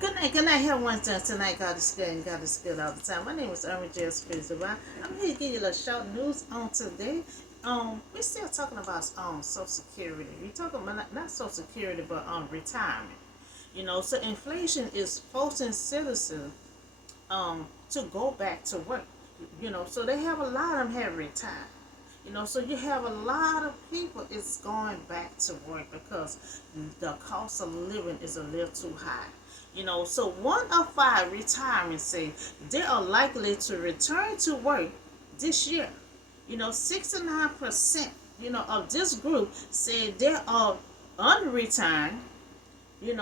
Good night, everyone. Tonight, God is good and God is good all the time. My name is Irma J. Spizzer. I'm here to give you a little short news on today. We're still talking about Social Security. We're talking about not Social Security, but retirement. So inflation is forcing citizens to go back to work. So they have a lot of them have retired. So you have a lot of people is going back to work because the cost of living is a little too high. So 1 of 5 retirement say they are likely to return to work this year. 69% of this group said they are unretired, in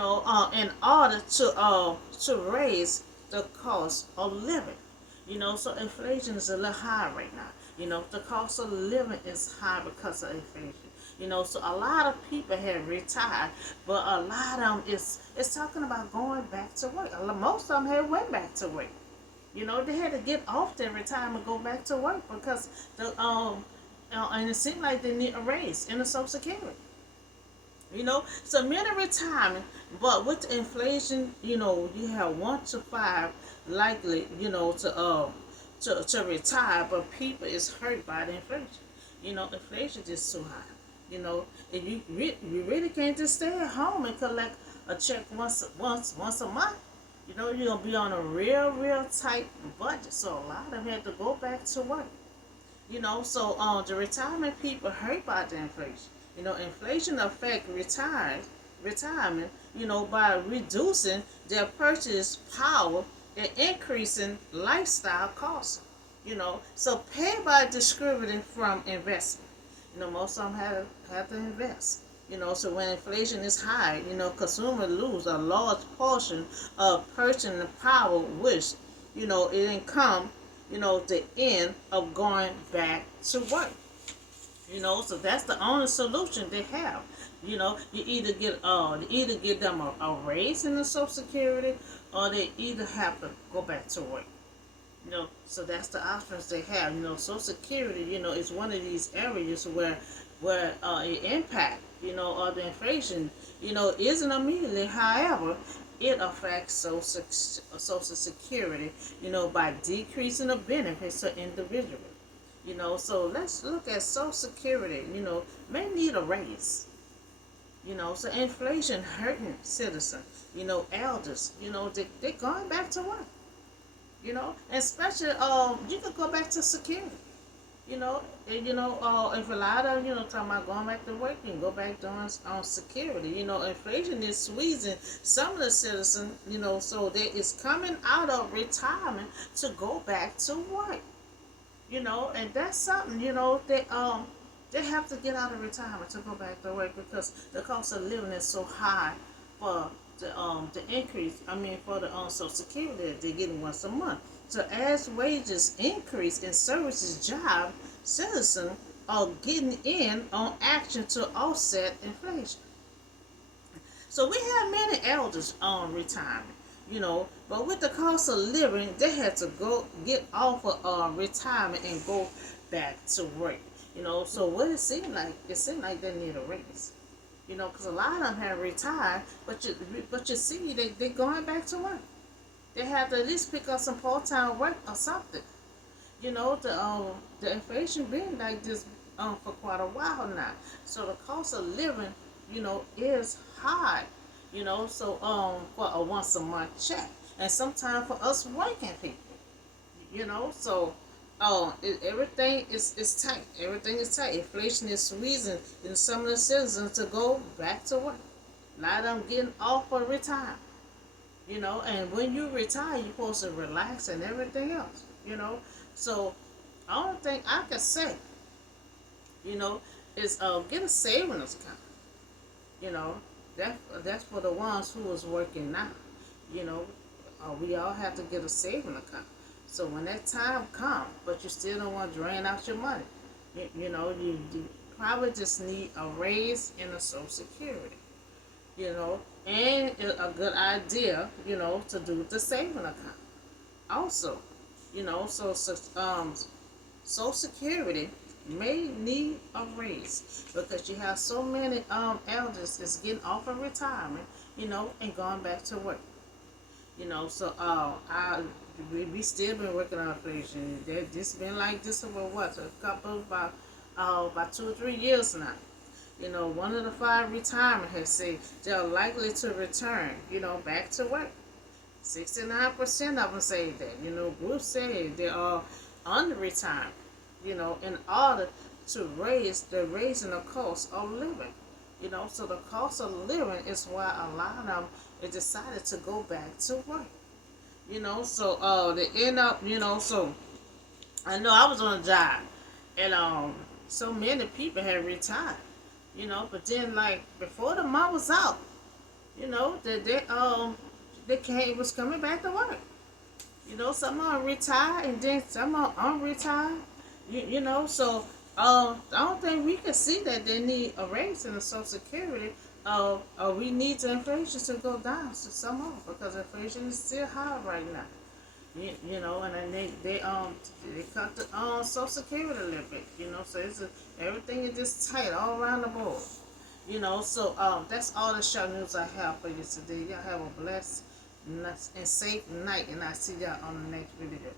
order to raise the cost of living. So inflation is a little high right now. The cost of living is high because of inflation. So a lot of people have retired, but a lot of them is talking about going back to work. Most of them have went back to work. They had to get off their retirement, go back to work because and it seemed like they need a raise in the Social Security. So many retirement, but with the inflation, you have 1 to 5 likely, to retire, but people is hurt by the inflation. Inflation is too high. And you really can't just stay at home and collect a check once a month. You're gonna be on a real tight budget. So a lot of them had to go back to work. So the retirement people hurt by the inflation. Inflation affect retirement, by reducing their purchase power and increasing lifestyle costs. So pay by distributing from investment. Most of them have to invest. So when inflation is high, consumers lose a large portion of purchasing power, which, it income, the end of going back to work. So that's the only solution they have. You either get them a raise in the Social Security, or they either have to go back to work. So that's the options they have. Social Security, is one of these areas where it impact, or the inflation, isn't immediately. However, it affects Social Security, by decreasing the benefits to individuals. So let's look at Social Security. May need a raise. So inflation hurting citizens. Elders. They're going back to work. Especially you could go back to security. If a lot of talking about going back to work, you can go back doing security. Inflation is squeezing some of the citizens. So they is coming out of retirement to go back to work. And that's something, they have to get out of retirement to go back to work because the cost of living is so high for the increase. I mean, for the Social Security that they're getting once a month. So as wages increase in services job, citizens are getting in on action to offset inflation. So we have many elders on retirement, but with the cost of living, they had to go get off of retirement and go back to work. So what it seemed like they need a raise. Because a lot of them have retired, but you see, they're going back to work. They have to at least pick up some part-time work or something. The inflation been like this for quite a while now. So the cost of living, is high. So for a once a month check, and sometimes for us working people. So everything is tight. Everything is tight. Inflation is squeezing in some of the citizens to go back to work. A lot of them getting off for retirement. And when you retire, you're supposed to relax and everything else. So only thing I can say, is get a savings account. You know, that's for the ones who is working now. You know, we all have to get a saving account. So when that time comes, but you still don't want to drain out your money, you probably just need a raise in a Social Security. And a good idea, to do the saving account. Also, Social Security may need a raise because you have so many elders is getting off of retirement, and going back to work. So we still been working on inflation. This been like this for what, a couple, about 2 or 3 years now. One of the five retirement has said they're likely to return, back to work. 69% of them say that. Groups say they are under retirement, in order to raising the cost of living. So the cost of living is why a lot of them they decided to go back to work. So they end up, so I know I was on a job, and so many people had retired. But then like before the month was out, they came was coming back to work. Some are retired and then some are unretired. So I don't think we can see that they need a raise in the Social Security. We need the inflation to go down to some more because inflation is still high right now. And then they cut the Social Security a little bit. So everything is just tight all around the board. So that's all the show news I have for you today. Y'all have a blessed and safe night, and I see y'all on the next video.